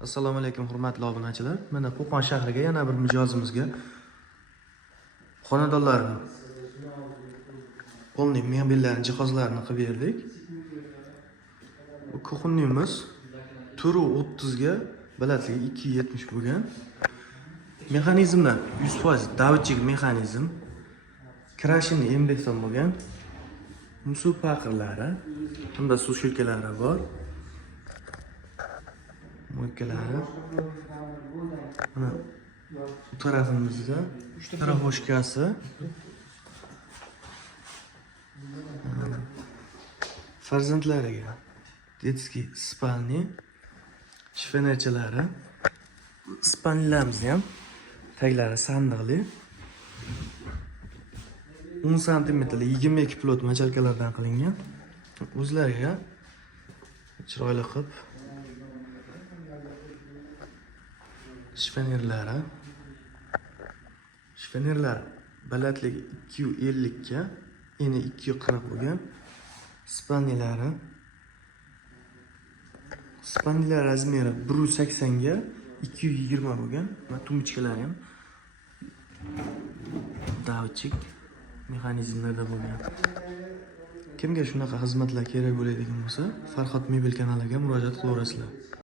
Assalomu alaykum hurmatli obunachilar. Mana Qo'qon shahriga yana bir mijozimizga xonadonlarni, qo'lning mebellarini, jihozlarini qilib berdik. Bu kuxunnimiz turi 30 ga balandligi 270 bo'lgan. Mexanizmlar 100% davitchik mexanizm. Krashini M-beton bo'lgan. Musuv paqirlari, bunda suv shilkalari bor. Mo'ykalari. Mana bu tarafimizda trafoshkasi. Farzandlariga детский spalni, shifenechalari. Spalnilarimiz ham taglari sandiqli. 10 cm 22 plot machalkalardan qilingan. O'zlariga chiroyli qilib Shifenerlar balandligi 250 ga, eni 240 bo'lgan. Spalnilar razmeri 180 ga 220 bo'lgan. Va tumchkalari ham davitchik mexanizmlarda bo'lgan. Kimga shunaqa xizmatlar kerak bo'ladigan bo'lsa, Farhod Mebel kanaliga murojaat qilaverasizlar.